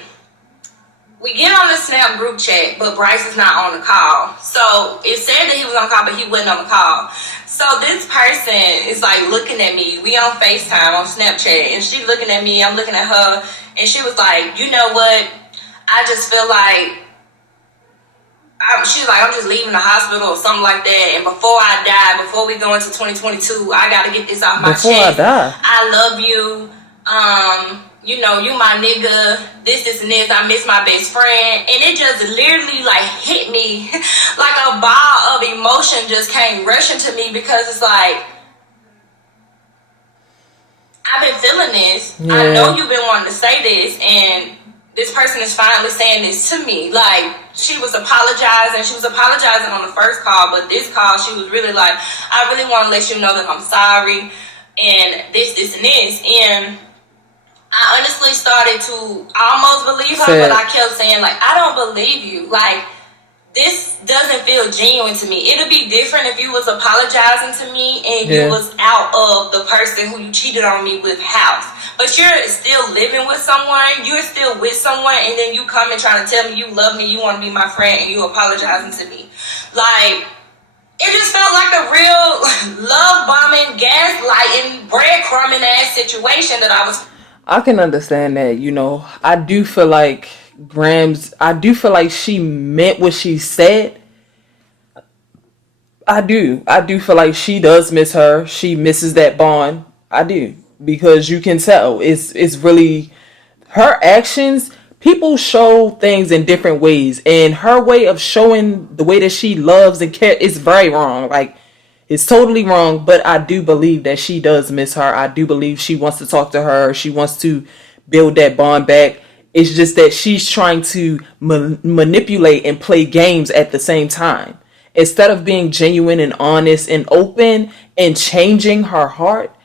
We get on the Snap group chat, but Bryce is not on the call. So it said that he was on the call, but he wasn't on the call. So this person is like looking at me. We on FaceTime on Snapchat, and she looking at me. I'm looking at her, and she was like, you know what? I just feel like, she was like, I'm just leaving the hospital or something like that. And before I die, before we go into 2022, I got to get this off my chest. Before I die. I love you. You know, you my nigga, this and this, I miss my best friend. And it just literally like hit me like a ball of emotion just came rushing to me, because it's like, I've been feeling this. Yeah. I know you've been wanting to say this, and this person is finally saying this to me. Like, she was apologizing. She was apologizing on the first call, but this call, she was really like, I really want to let you know that I'm sorry, and this and this. And I honestly started to almost believe her, but I kept saying, like, I don't believe you. Like, this doesn't feel genuine to me. It'll be different if you was apologizing to me and you was out of the person who you cheated on me with house. But you're still living with someone, you're still with someone, and then you come and trying to tell me you love me, you want to be my friend, and you apologizing to me. Like, it just felt like a real love bombing, gaslighting, breadcrumbing ass situation that I can understand that, you know. I do feel like she meant what she said. I do feel like she does miss her. She misses that bond. I do. Because you can tell it's really her actions. People show things in different ways, and her way of showing the way that she loves and cares is very wrong. Like, It's totally wrong, but I do believe that she does miss her. I do believe she wants to talk to her. She wants to build that bond back. It's just that she's trying to manipulate and play games at the same time. Instead of being genuine and honest and open and changing her heart,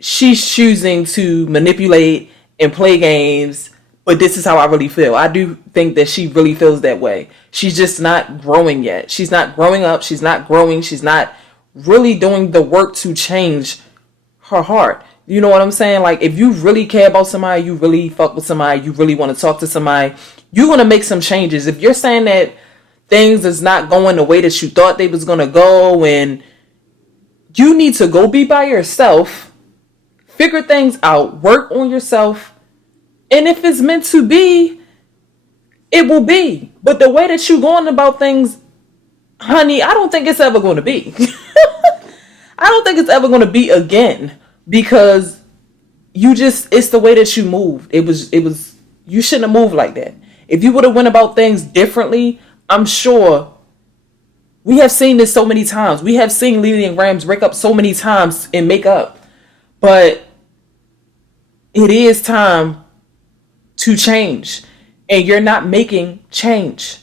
she's choosing to manipulate and play games. But this is how I really feel. I do think that she really feels that way. She's just not growing yet. She's not growing up. She's not growing. She's not really doing the work to change her heart. You know what I'm saying? Like, if you really care about somebody, you really fuck with somebody, you really want to talk to somebody, you're going to make some changes. If you're saying that things is not going the way that you thought they was going to go, and you need to go be by yourself, figure things out, work on yourself, and if it's meant to be, it will be. But the way that you're going about things, honey, I don't think it's ever going to be. I don't think it's ever going to be again, because it's the way that you moved. You shouldn't have moved like that. If you would have went about things differently, I'm sure we have seen this so many times. We have seen leelee and Gramz break up so many times and make up. But it is time to change. And you're not making change.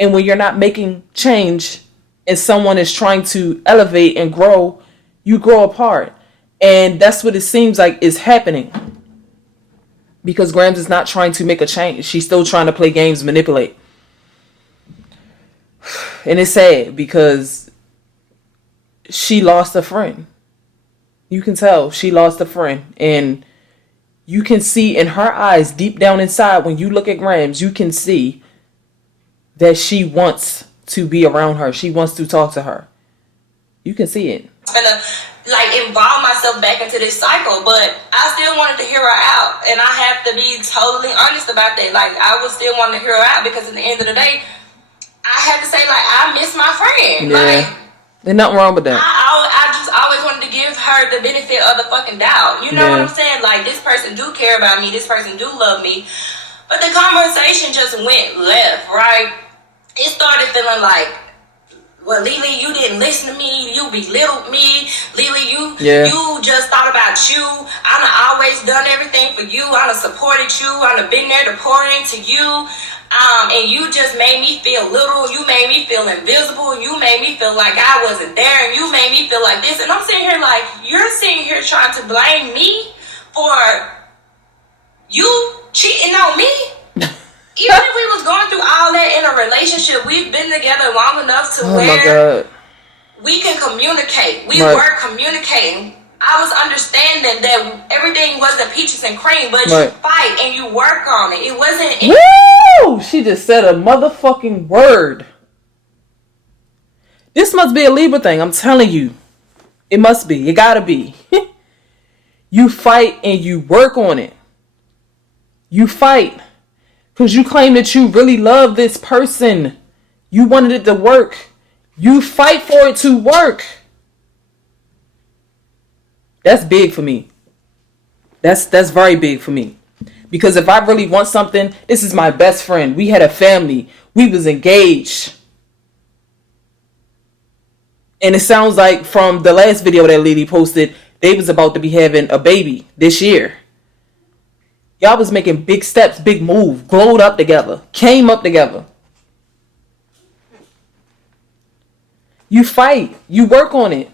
And when you're not making change and someone is trying to elevate and grow, you grow apart. And that's what it seems like is happening. Because Gramz is not trying to make a change. She's still trying to play games, manipulate. And it's sad because she lost a friend. You can tell she lost a friend. And you can see in her eyes, deep down inside, when you look at Gramz, you can see that she wants to be around her. She wants to talk to her. You can see it. Involve myself back into this cycle, but I still wanted to hear her out, and I have to be totally honest about that. I was still wanting to hear her out, because at the end of the day, I had to say, I miss my friend. Yeah. There's nothing wrong with that. I just always wanted to give her the benefit of the fucking doubt. You know what I'm saying? This person do care about me. This person do love me. But the conversation just went left, right? It started feeling like, well, leelee, you didn't listen to me. You belittled me. leelee, you just thought about you. I done always done everything for you. I done supported you. I done been there to pour into you. And you just made me feel little. You made me feel invisible. You made me feel like I wasn't there. And you made me feel like this. And I'm sitting here like, you're sitting here trying to blame me for you cheating on me? Even if we was going through all that in a relationship, we've been together long enough to where we can communicate. We were communicating. I was understanding that everything wasn't peaches and cream, but you fight and you work on it. It wasn't... Woo! She just said a motherfucking word. This must be a Libra thing. I'm telling you. It must be. It gotta be. You fight and you work on it. You fight. Because you claim that you really love this person. You wanted it to work. You fight for it to work. That's big for me. That's very big for me. Because if I really want something, this is my best friend. We had a family. We was engaged. And it sounds like from the last video that leelee posted, they was about to be having a baby this year. Y'all was making big steps, big move, glowed up together, came up together. You fight. You work on it.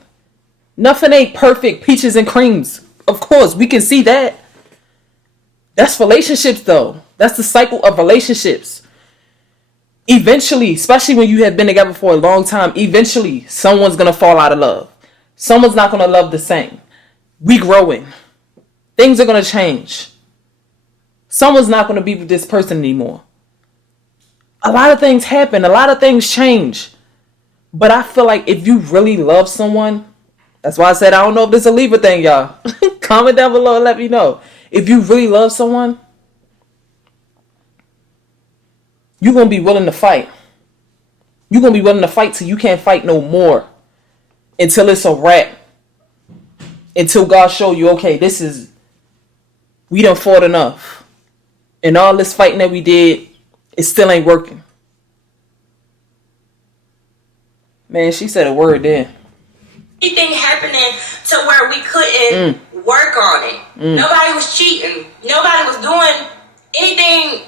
Nothing ain't perfect, peaches and creams. Of course, we can see that. That's relationships, though. That's the cycle of relationships. Eventually, especially when you have been together for a long time, eventually someone's going to fall out of love. Someone's not going to love the same. We growing. Things are going to change. Someone's not going to be with this person anymore. A lot of things happen. A lot of things change. But I feel like if you really love someone, that's why I said I don't know if this is a Libra thing, y'all. Comment down below and let me know. If you really love someone, you're going to be willing to fight. You're going to be willing to fight till you can't fight no more. Until it's a wrap. Until God show you, okay, we done fought enough. And all this fighting that we did, it still ain't working. Man. Man, she said a word then. Anything happening to where we couldn't work on it. Nobody was cheating. Nobody was doing anything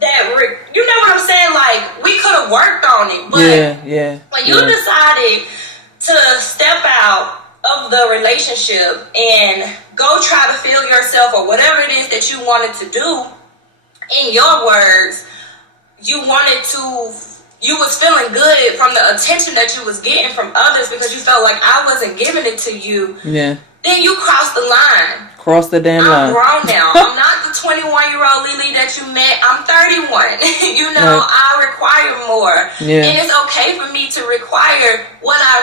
that, you know what I'm saying? Like, we could have worked on it. But when you decided to step out of the relationship and go try to feel yourself or whatever it is that you wanted to do, in your words, you was feeling good from the attention that you was getting from others because you felt like I wasn't giving it to you. Yeah. Then you crossed the line. Cross the damn line. I'm grown now. I'm not the 21-year-old leelee that you met. I'm 31. You know, right. I require more. Yeah. And it's okay for me to require what I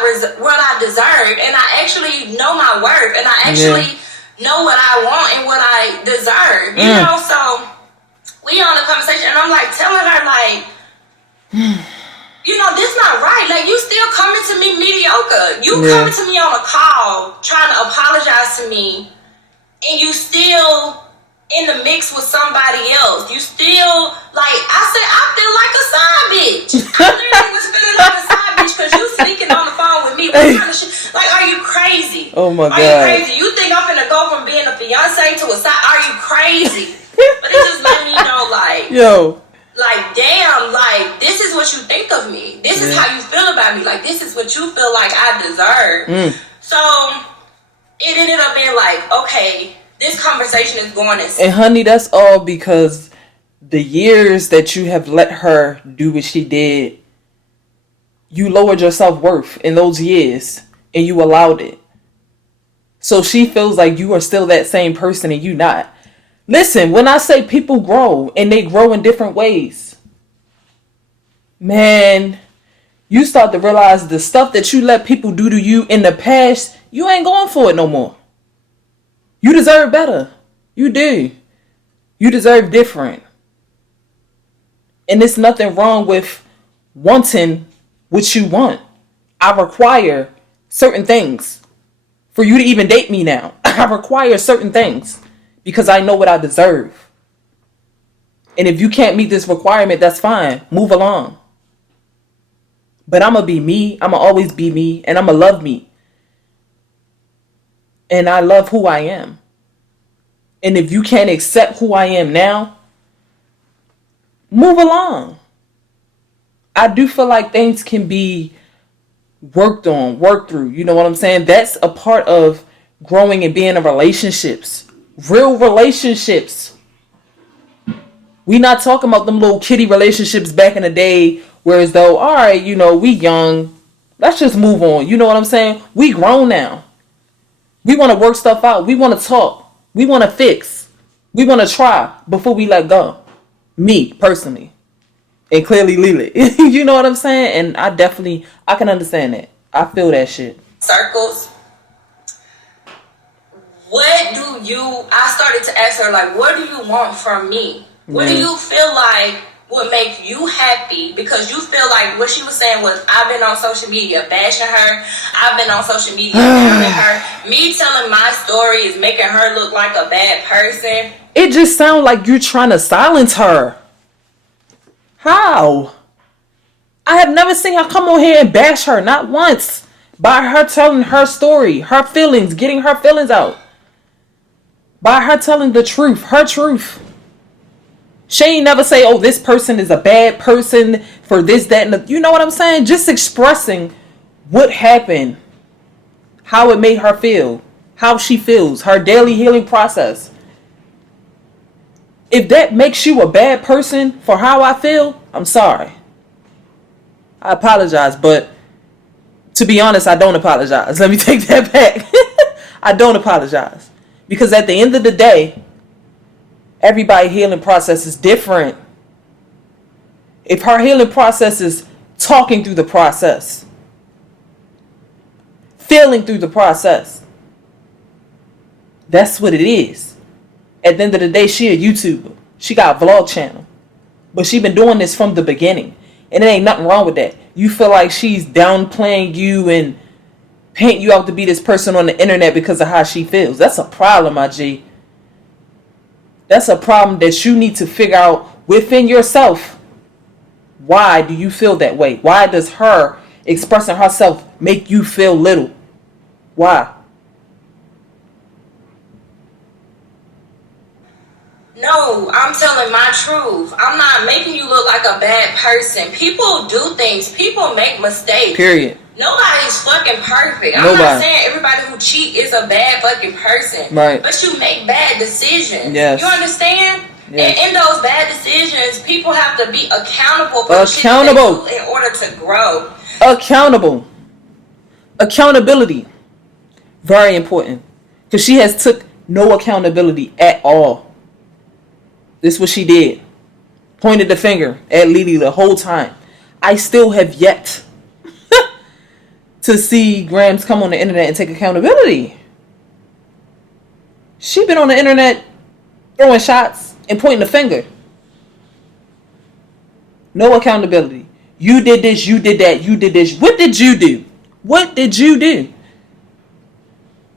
deserve. And I actually know my worth. And I actually know what I want and what I deserve. You know, so we on a conversation and I'm like telling her like, you know, this not right. Like, you still coming to me mediocre. You coming to me on a call trying to apologize to me, and you still in the mix with somebody else. You still, like, I said, I feel like a side bitch. I literally was feeling like a side bitch because you speaking on the phone with me. What kind of shit? Like, are you crazy? Oh my God. Are you crazy? You think I'm finna go from being a fiance to a side? Are you crazy? But it just let me know, like, yo. Like, damn, like, this is what you think of me. This is how you feel about me. Like, this is what you feel like I deserve. So, it ended up being like, okay, this conversation is going in. And honey, that's all because the years that you have let her do what she did, you lowered your self-worth in those years and you allowed it. So she feels like you are still that same person and you not. Listen, when I say people grow and they grow in different ways, man, you start to realize the stuff that you let people do to you in the past, you ain't going for it no more. You deserve better. You do. You deserve different. And there's nothing wrong with wanting what you want. I require certain things for you to even date me now. I require certain things. Because I know what I deserve. And if you can't meet this requirement, that's fine. Move along. But I'm going to be me. I'm going to always be me. And I'm going to love me. And I love who I am. And if you can't accept who I am now, move along. I do feel like things can be worked on, worked through. You know what I'm saying? That's a part of growing and being in relationships. Real relationships. We not talking about them little kiddie relationships back in the day where as though, all right, you know, we young. Let's just move on. You know what I'm saying? We grown now. We want to work stuff out. We want to talk. We want to fix. We want to try before we let go. Me, personally. And clearly leelee. You know what I'm saying? And I can understand that. I feel that shit. Circles. I started to ask her, like, what do you want from me? What do you feel like would make you happy? Because you feel like what she was saying was, I've been on social media bashing her. I've been on social media bashing her. Me telling my story is making her look like a bad person. It just sounds like you're trying to silence her. How? I have never seen her come on here and bash her. Not once. By her telling her story, her feelings, getting her feelings out. By her telling the truth, her truth. She ain't never say, oh, this person is a bad person for this, that, and the, you know what I'm saying? Just expressing what happened, how it made her feel, how she feels, her daily healing process. If that makes you a bad person for how I feel, I'm sorry. I apologize, but to be honest, I don't apologize. Let me take that back. I don't apologize. Because at the end of the day, everybody's healing process is different. If her healing process is talking through the process, feeling through the process, that's what it is. At the end of the day, she a YouTuber. She got a vlog channel. But she been doing this from the beginning. And there ain't nothing wrong with that. You feel like she's downplaying you and paint you out to be this person on the internet because of how she feels. That's a problem, my G. That's a problem that you need to figure out within yourself. Why do you feel that way? Why does her expressing herself make you feel little? Why? No, I'm telling my truth. I'm not making you look like a bad person. People do things. People make mistakes. Period. Nobody's fucking perfect. I'm Nobody. not saying everybody who cheat is a bad fucking person. Right. But you make bad decisions. Yes. You understand? Yes. And in those bad decisions, people have to be accountable for the shit Accountable. they do in order to grow. Accountable. Accountability. Very important. Because she has took no accountability at all. This is what she did. Pointed the finger at leelee the whole time. I still have yet to see Gramz come on the internet and take accountability. She been on the internet throwing shots and pointing the finger. No accountability. You did this, you did that, you did this. What did you do? What did you do?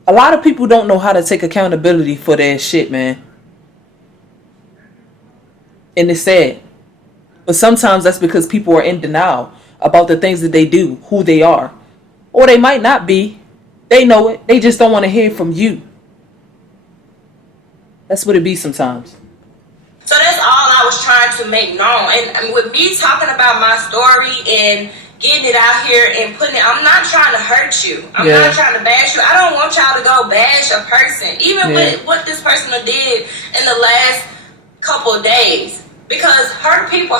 A lot of people don't know how to take accountability for their shit, man. And it's sad. But sometimes that's because people are in denial about the things that they do, who they are. Or they might not be. They know it. They just don't want to hear from you. That's what it be sometimes. So that's all I was trying to make known. And with me talking about my story and getting it out here and putting it, I'm not trying to hurt you. I'm not trying to bash you. I don't want y'all to go bash a person. Even with what this person did in the last couple of days. Because hurt people.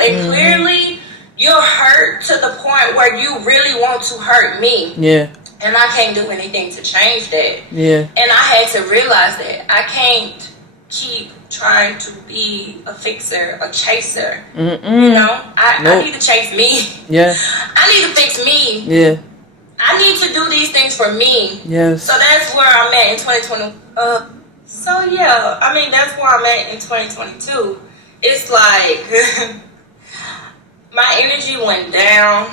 And clearly you're hurt to the point where you really want to hurt me. Yeah. And I can't do anything to change that. Yeah. And I had to realize that. I can't keep trying to be a fixer, a chaser. You know? I need to chase me. Yeah. I need to fix me. Yeah. I need to do these things for me. Yes. So that's where I'm at in 2020. So yeah, I mean, that's where I'm at in 2022. It's like my energy went down.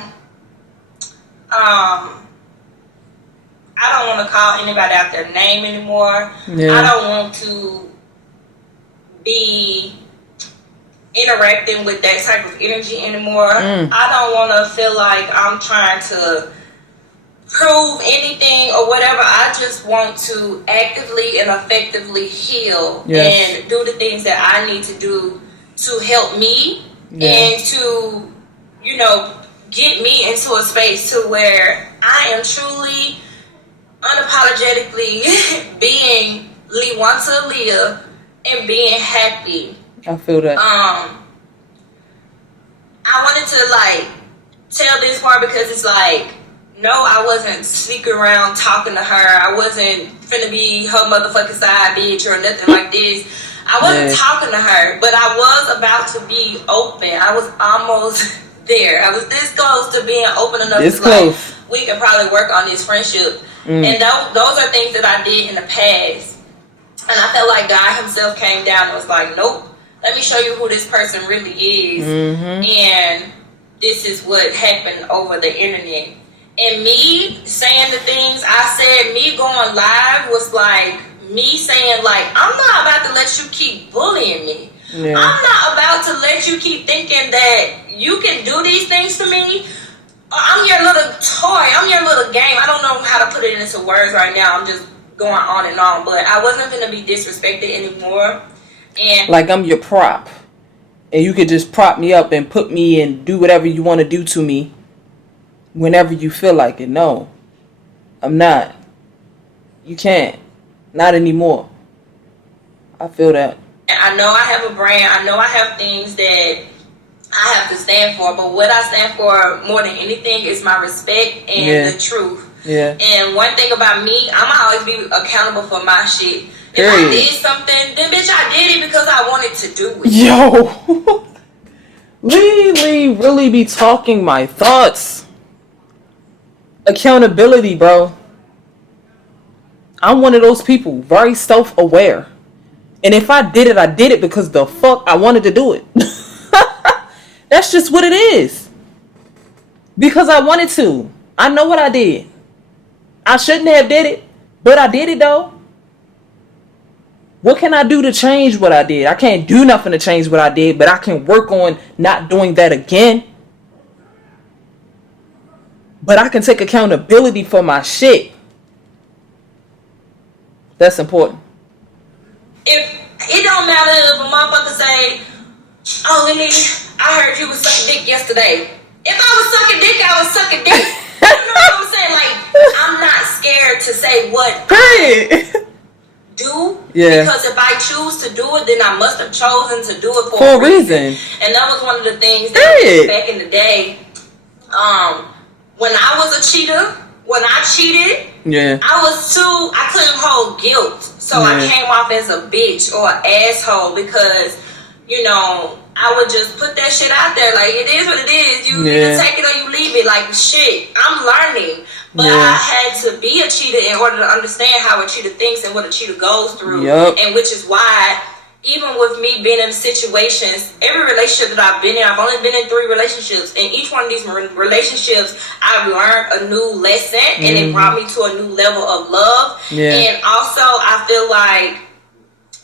I don't want to call anybody out their name anymore. Yeah. I don't want to be interacting with that type of energy anymore. I don't want to feel like I'm trying to prove anything or whatever. I just want to actively and effectively heal and do the things that I need to do to help me and to, you know, get me into a space to where I am truly unapologetically being Leah and being happy. I feel that. I wanted to like tell this part because it's like, no, I wasn't sneaking around talking to her. I wasn't finna be her motherfucking side bitch or nothing like this. I wasn't talking to her, but I was about to be open. I was almost there. I was this close to being open enough to like, we could probably work on this friendship. And those are things that I did in the past. And I felt like God himself came down and was like, nope, let me show you who this person really is. And this is what happened over the internet. And me saying the things I said, me going live was like me saying like, I'm not about to let you keep bullying me. I'm not about to let you keep thinking that you can do these things to me. I'm your little toy. I'm your little game. I don't know how to put it into words right now. I'm just going on and on. But I wasn't going to be disrespected anymore. And like I'm your prop. And you could just prop me up and put me and do whatever you want to do to me whenever you feel like it. No, I'm not. You can't. Not anymore. I feel that. I know I have a brand. I know I have things that I have to stand for. But what I stand for more than anything is my respect and the truth. Yeah. And one thing about me, I'm going to always be accountable for my shit. Period. If I did something, then bitch, I did it because I wanted to do it. Yo. leelee really be talking my thoughts. Accountability, bro. I'm one of those people, very self-aware. And if I did it because the fuck I wanted to do it. That's just what it is. Because I wanted to. I know what I did. I shouldn't have did it, but I did it though. What can I do to change what I did? I can't do nothing to change what I did, but I can work on not doing that again. but I can take accountability for my shit. That's important. If it don't matter if a motherfucker say, "Oh, Lily, I heard you was sucking dick yesterday." If I was sucking dick, I was sucking dick. You know what I'm saying? Like, I'm not scared to say what I do. Yeah. Because if I choose to do it, then I must have chosen to do it for a reason. And that was one of the things that back in the day, when I was a cheater, when I cheated, I couldn't hold guilt. So I came off as a bitch or an asshole because, you know, I would just put that shit out there. Like, it is what it is. You either take it or you leave it. Like, shit, I'm learning. But I had to be a cheater in order to understand how a cheater thinks and what a cheater goes through. And which is why, even with me being in situations, every relationship that I've been in, I've only been in 3 relationships. And each one of these relationships, I've learned a new lesson. And it brought me to a new level of love. And also, I feel like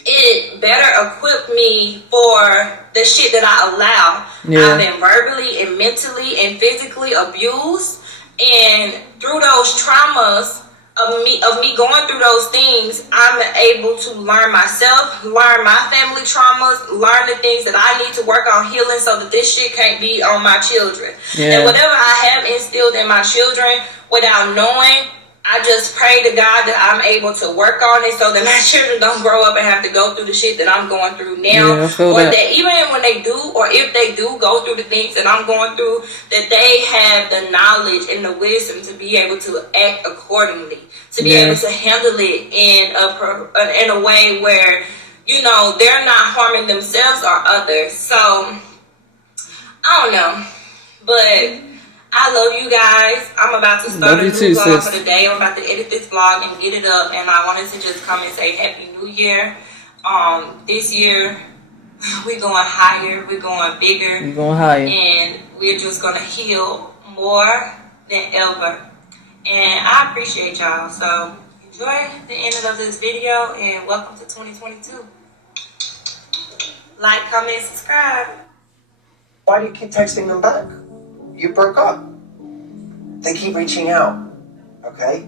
it better equip me for the shit that I allow. I've been verbally and mentally and physically abused. And through those traumas of me going through those things, I'm able to learn myself, learn my family traumas, learn the things that I need to work on healing so that this shit can't be on my children. And whatever I have instilled in my children without knowing, I just pray to God that I'm able to work on it so that my children don't grow up and have to go through the shit that I'm going through now. Or that even when they do, or if they do go through the things that I'm going through, that they have the knowledge and the wisdom to be able to act accordingly, to be able to handle it in a way where, you know, they're not harming themselves or others. So, I don't know. But I love you guys. I'm about to start a new vlog for the day. I'm about to edit this vlog and get it up. And I wanted to just come and say Happy New Year. This year, we're going higher. We're going bigger. We're going higher. And we're just going to heal more than ever. And I appreciate y'all. So, enjoy the end of this video. And welcome to 2022. Like, comment, subscribe. Why do you keep texting them back? You broke up. They keep reaching out. Okay?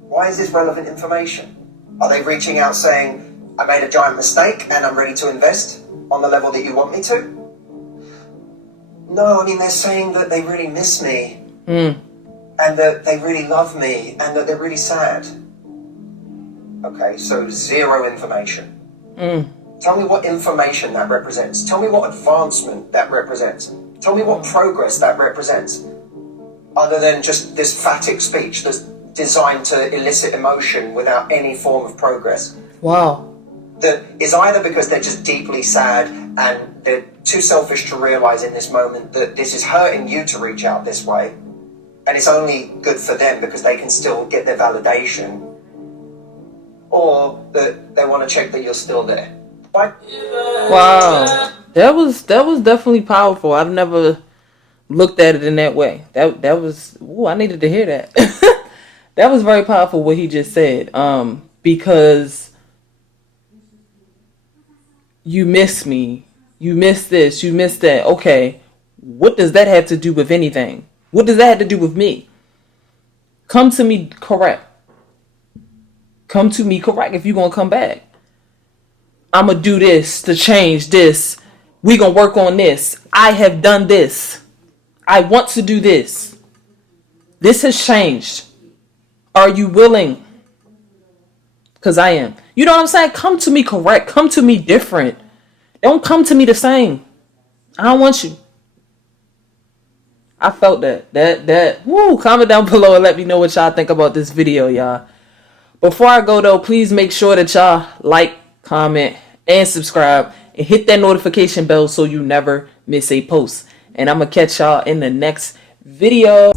Why is this relevant information? Are they reaching out saying, I made a giant mistake and I'm ready to invest on the level that you want me to? No, I mean, they're saying that they really miss me and that they really love me and that they're really sad. Okay, so 0 information. Tell me what information that represents. Tell me what advancement that represents. Tell me what progress that represents, other than just this phatic speech that's designed to elicit emotion without any form of progress. Wow. That is either because they're just deeply sad and they're too selfish to realize in this moment that this is hurting you to reach out this way, and it's only good for them because they can still get their validation, or that they want to check that you're still there. Why? Wow. That was definitely powerful. I've never looked at it in that way. That was, ooh, I needed to hear that. That was very powerful what he just said. Because you miss me. You miss this. You miss that. Okay. What does that have to do with anything? What does that have to do with me? Come to me correct. Come to me correct if you're going to come back. I'm going to do this to change this. We're going to work on this. I have done this. I want to do this. This has changed. Are you willing? Because I am. You know what I'm saying? Come to me correct. Come to me different. Don't come to me the same. I don't want you. I felt that. Woo, comment down below and let me know what y'all think about this video, y'all. Before I go, though, please make sure that y'all like, comment, and subscribe. And hit that notification bell so you never miss a post. And I'm going to catch y'all in the next video.